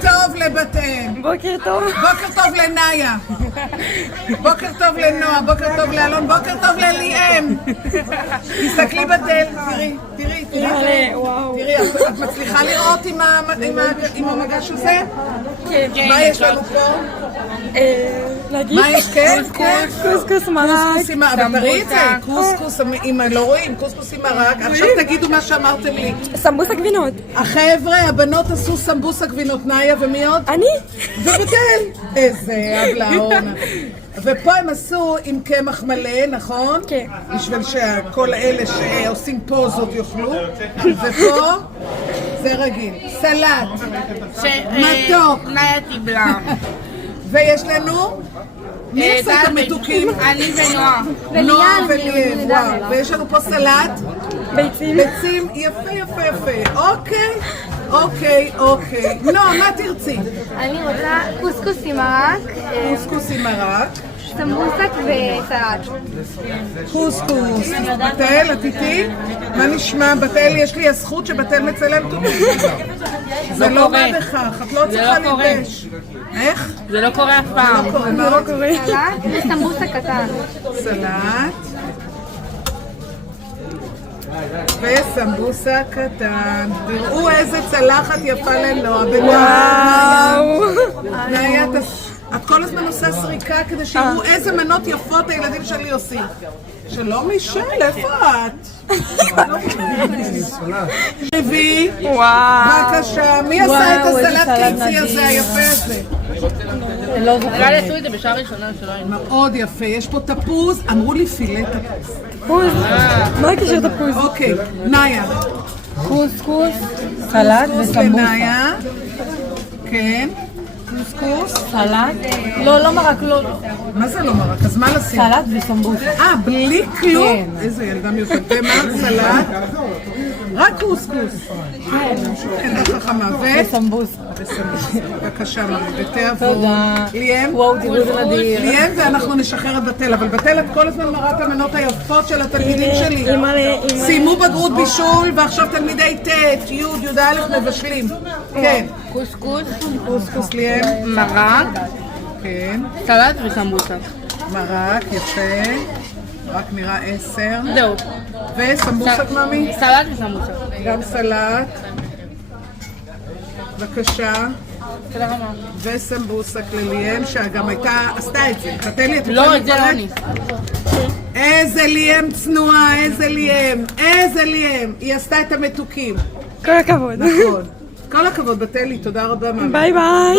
טוב לבתל. בוקר טוב. בוקר טוב לנאיה. בוקר טוב לנועה, בוקר טוב לאלון, בוקר טוב לליאם. תסתכלי בתל, תראי. תראי, את מצליחה לראות עם המגש הזה? כן. מה יש לנו פה? מה יש? כן? קוסקוס מרק. קוסקוס עם מרק, אבל תראי את זה, קוסקוס עם, לא רואים, קוסקוס עם מרק. עכשיו תגידו מה שאמרתם לי. סמבוסה גבינות. החבר'ה, הבנות עשו סמבוסה גבינות, נאיה ומי עוד? אני? ובתל. איזה אבלה אורנה. ופה הם עשו עם קמח מלא, נכון? כן. בשביל שכל אלה שעושים פוזות יאכלו. ופה זה רגיל. סלט. מתוק. נאיה טיבלה. ויש לנו? מי עשה את המתוקים? אני ונועה. נועה וליאם, וואו. ויש לנו פה סלט. ביצים. ביצים, יפה. אוקיי. נועה, מה תרצי? אני רוצה קוסקוס עם מרק, קוסקוס עם מרק. סמבוסק וסלט. קוסקוס. בתל, את איתי? מה נשמע? בתל, יש לי הזכות שבתל מצלמת אותי. זה לא בא בכך, את לא צריכה להתבייש. איך? זה לא קורה אף פעם. מה לא קורה? סלט וסמבוסק קטן. סלט. וסמבוסה קטן. תראו איזה צלחת יפה לנועה. וואו. נאיה, את כל הזמן עושה סריקה כדי שיראו איזה מנות יפות הילדים שלי עושים. שלום מישל, איפה את? רבי, בבקשה, מי עשה את הסלט קיצי הזה, היפה הזה? אולי עשו את זה בשעה ראשונה שלא היינו. מאוד יפה, יש פה תפוז, אמרו לי פילה תפוז. תפוז. מה הקשר תפוז? אוקיי, נאיה. קוסקוס, סלט וסמבוסה. לנאיה. כן. קוסקוס. סלט? לא מרק, לא. מה זה לא מרק? אז מה לשים? סלט וסמבוסה. בלי כלום? איזה ילדה מיוחדת. ומה? סלט? רק קוסקוס. כן, חכמה. וסמבוסה. בבקשה, ממי, בתיאבון. תודה. ליאם? וואו, תראו זה נדיר. ליאם, ואנחנו נשחרר את בתל. אבל בתל את כל הזמן מראה את המנות היפות של התלמידים שלי. סיימו בגרות בישול, ועכשיו תלמידי ט', י', י"א מבשלים. כן. קוסקוס, ליאם. מרק, כן. סלט וסמבוסה. מרק, יפה. רק נראה 10. זהו. וסמבוסת ממי? סלט וסמבוסה. גם סלט. בבקשה. תודה רבה. וסמבוסק לליאם, שגם עשתה את זה. תתן לי, את לא, את זה לא אני. איזה ליאם צנועה, איזה ליאם. היא עשתה את המתוקים. כל הכבוד. נכון. כל הכבוד, בתלי, תודה רבה. ביי ביי.